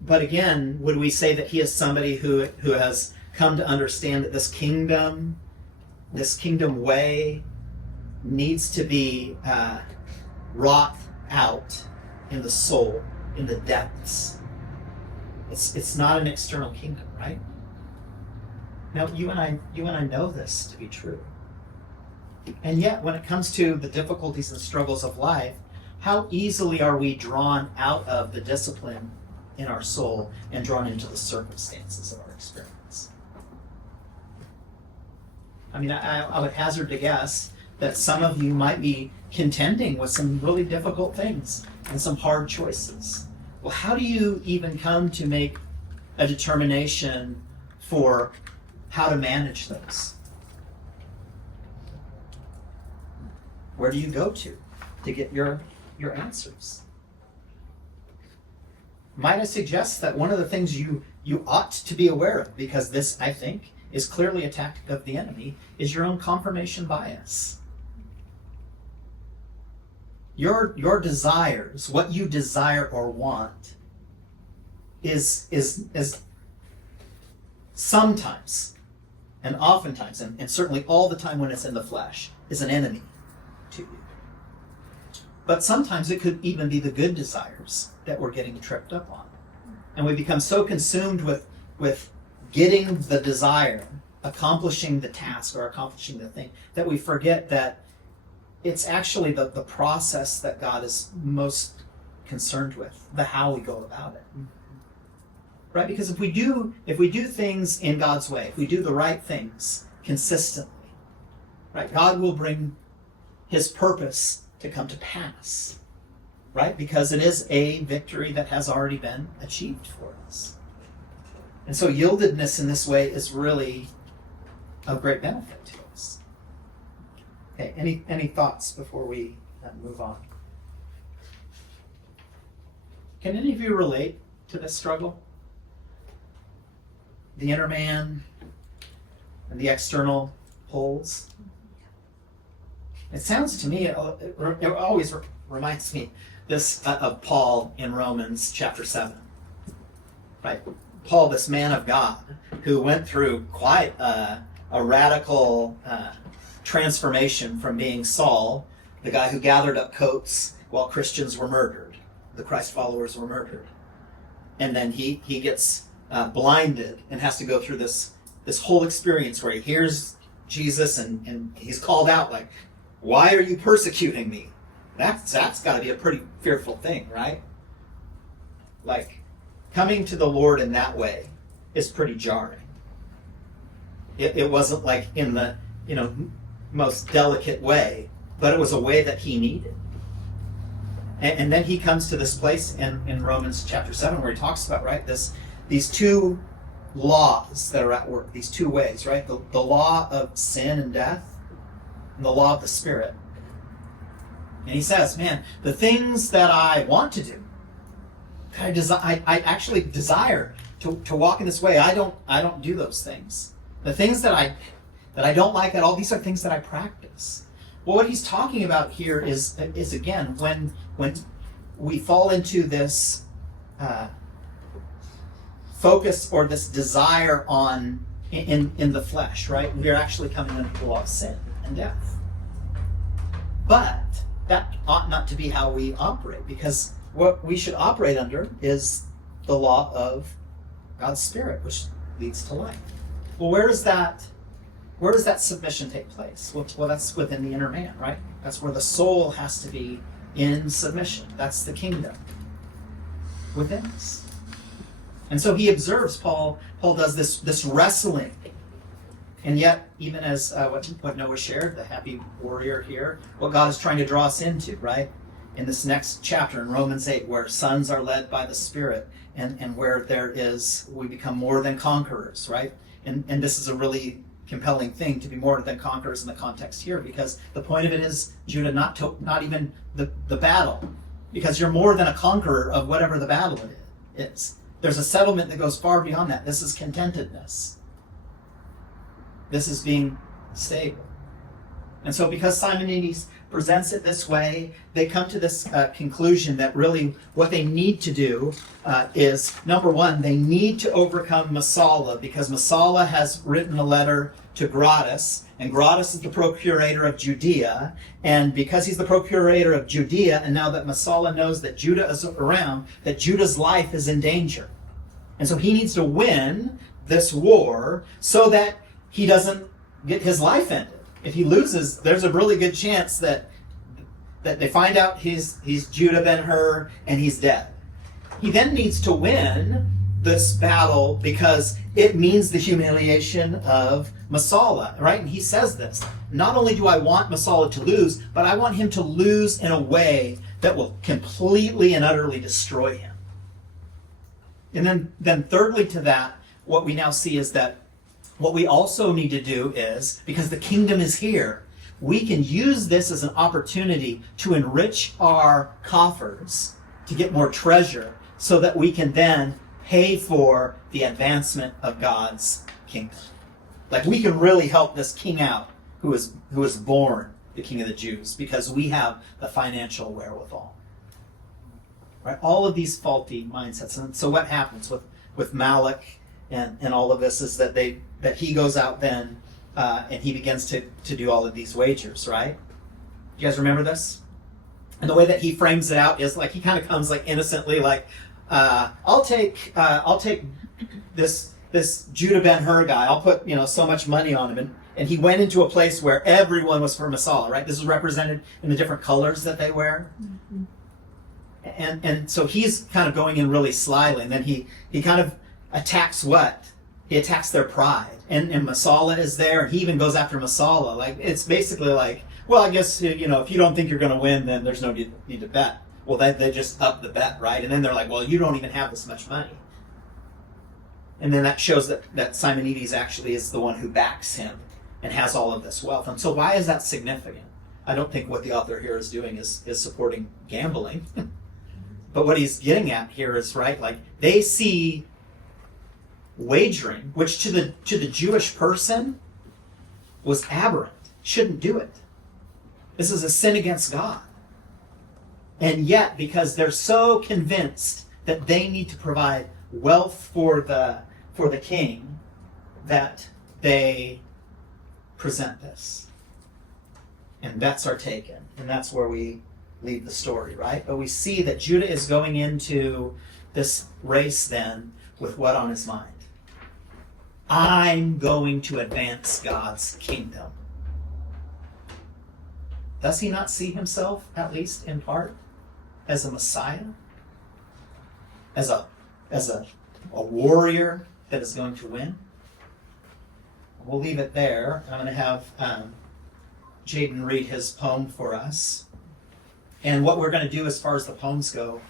But again, would we say that he is somebody who has come to understand that this kingdom way needs to be wrought out in the soul, in the depths. It's not an external kingdom, right? Now, you and I know this to be true. And yet, when it comes to the difficulties and struggles of life, how easily are we drawn out of the discipline in our soul and drawn into the circumstances of our experience? I mean, I would hazard to guess that some of you might be contending with some really difficult things and some hard choices. Well, how do you even come to make a determination for how to manage those? Where do you go to get your answers? Might I suggest that one of the things you ought to be aware of, because this, I think, is clearly a tactic of the enemy, is your own confirmation bias. Your desires, what you desire or want, is sometimes, and oftentimes, and certainly all the time when it's in the flesh, is an enemy to you. But sometimes it could even be the good desires that we're getting tripped up on. And we become so consumed with getting the desire, accomplishing the task or accomplishing the thing, that we forget that it's actually the process that God is most concerned with, the how we go about it. Right? Because if we do things in God's way, if we do the right things consistently, right, God will bring his purpose to come to pass. Right? Because it is a victory that has already been achieved for us. And so yieldedness in this way is really of great benefit to us. Okay, any thoughts before we move on? Can any of you relate to this struggle? The inner man and the external pulls? It sounds to me, it always reminds me this of Paul in Romans chapter 7. Right? Paul, this man of God, who went through quite a radical transformation from being Saul, the guy who gathered up coats while Christians were murdered, the Christ followers were murdered. And then he gets blinded and has to go through this whole experience where he hears Jesus and he's called out like, "Why are you persecuting me?" That's got to be a pretty fearful thing, right? Like, coming to the Lord in that way is pretty jarring. It wasn't like in the, most delicate way, but it was a way that he needed. And then he comes to this place in Romans chapter 7 where he talks about, right, these two laws that are at work, these two ways, right? The law of sin and death and the law of the Spirit. And he says, man, the things that I want to do, I actually desire to walk in this way. I don't do those things. The things that I don't like at all, these are things that I practice. Well, what he's talking about here is again, when we fall into this focus or this desire in the flesh, right? We're actually coming under the law of sin and death. But that ought not to be how we operate, because what we should operate under is the law of God's Spirit, which leads to life. Well, where does that submission take place? Well, that's within the inner man, right? That's where the soul has to be in submission. That's the kingdom within us. And so he observes, Paul does this wrestling. And yet, even as what Noah shared, the happy warrior here, what God is trying to draw us into, right? In this next chapter in Romans 8, where sons are led by the Spirit, and where we become more than conquerors, right? And this is a really compelling thing, to be more than conquerors in the context here, because the point of it is, Judah, not even the battle, because you're more than a conqueror of whatever the battle it is. There's a settlement that goes far beyond that. This is contentedness. This is being stable. And so because Simonides presents it this way, they come to this conclusion that really what they need to do is, number one, they need to overcome Messala, because Messala has written a letter to Gratus, and Gratus is the procurator of Judea, and because he's the procurator of Judea, and now that Messala knows that Judah is around, that Judah's life is in danger. And so he needs to win this war so that he doesn't get his life ended. If he loses, there's a really good chance that they find out he's Judah Ben-Hur and he's dead. He then needs to win this battle because it means the humiliation of Messala, right? And he says this, not only do I want Messala to lose, but I want him to lose in a way that will completely and utterly destroy him. And then thirdly to that, what we now see is that what we also need to do is, because the kingdom is here, we can use this as an opportunity to enrich our coffers, to get more treasure, so that we can then pay for the advancement of God's kingdom. Like, we can really help this king out who is born the King of the Jews, because we have the financial wherewithal. Right? All of these faulty mindsets. And so what happens with Malach and all of this is that he goes out then and he begins to do all of these wagers, right? You guys remember this? And the way that he frames it out is like he kind of comes like innocently, like I'll take this Judah Ben-Hur guy. I'll put so much money on him, and he went into a place where everyone was for Messala, right? This is represented in the different colors that they wear. Mm-hmm. And so he's kind of going in really slyly, and then he kind of attacks what? He attacks their pride. And Messala is there, and he even goes after Messala. Like, it's basically like, well, I guess, if you don't think you're going to win, then there's no need to bet. Well, they just up the bet, right? And then they're like, well, you don't even have this much money. And then that shows that Simonides actually is the one who backs him and has all of this wealth. And so why is that significant? I don't think what the author here is doing is supporting gambling. But what he's getting at here is, right, like, they see wagering, which to the Jewish person was aberrant, shouldn't do it. This is a sin against God. And yet, because they're so convinced that they need to provide wealth for the king, that they present this. And bets are taken. And that's where we leave the story, right? But we see that Judah is going into this race then with what on his mind? I'm going to advance God's kingdom. Does he not see himself, at least in part, as a Messiah? As a warrior that is going to win. We'll leave it there. I'm going to have Jaden read his poem for us. And what we're going to do as far as the poems go,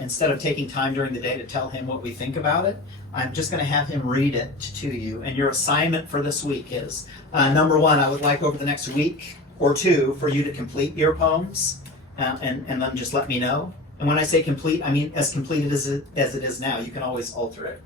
instead of taking time during the day to tell him what we think about it, I'm just going to have him read it to you. And your assignment for this week is, number one, I would like over the next week or two for you to complete your poems and then just let me know. And when I say complete, I mean as completed as it is now. You can always alter it.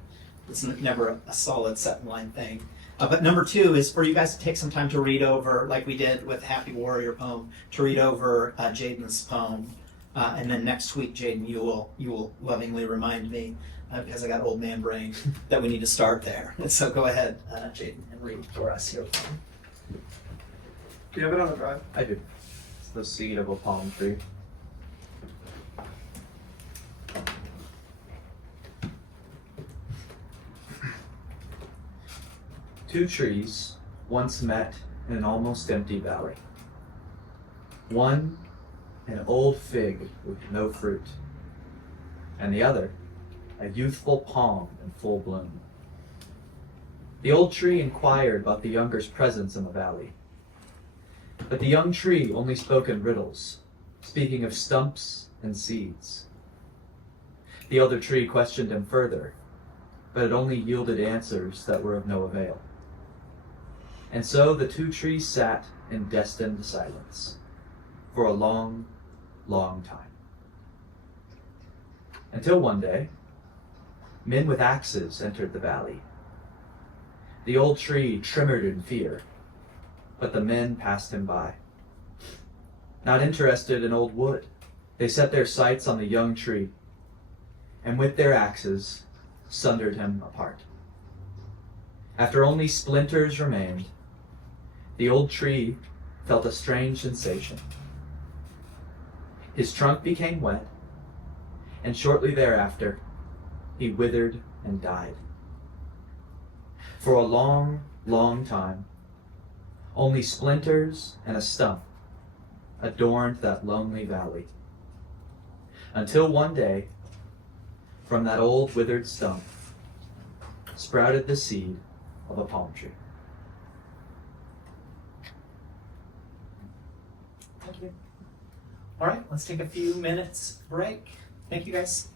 It's never a solid set line thing. But number two is for you guys to take some time to read over, like we did with Happy Warrior poem, to read over Jaden's poem. And then next week, Jaden, you will lovingly remind me, because I got old man brain, that we need to start there. And so go ahead, Jaden, and read for us your poem. Do you have it on the drive? I do. It's the seed of a palm tree. Two trees once met in an almost empty valley. One, an old fig with no fruit, and the other, a youthful palm in full bloom. The old tree inquired about the younger's presence in the valley, but the young tree only spoke in riddles, speaking of stumps and seeds. The elder tree questioned him further, but it only yielded answers that were of no avail. And so the two trees sat in destined silence for a long, long time. Until one day, men with axes entered the valley. The old tree trembled in fear, but the men passed him by. Not interested in old wood, they set their sights on the young tree, and with their axes sundered him apart. After only splinters remained, the old tree felt a strange sensation. His trunk became wet, and shortly thereafter, he withered and died. For a long, long time, only splinters and a stump adorned that lonely valley. Until one day, from that old withered stump, sprouted the seed of a palm tree. Thank you. All right, let's take a few minutes break. Thank you, guys.